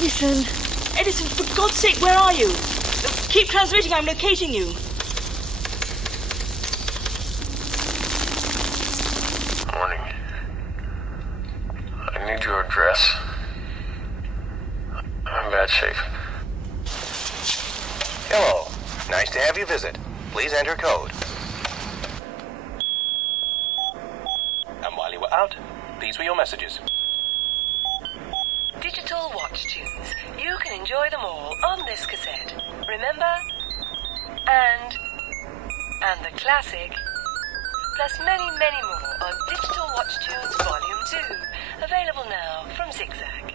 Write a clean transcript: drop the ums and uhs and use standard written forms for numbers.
Edison! Edison, for God's sake, where are you? Keep transmitting, I'm locating you. Morning. I need your address. I'm in bad shape. Hello. Nice to have you visit. Please enter code. And while you were out, these were your messages. Digital watch tunes. You can enjoy them all on this cassette. Remember? And the classic. Plus many, many more on Digital Watch Tunes Volume 2. Available now from Zigzag.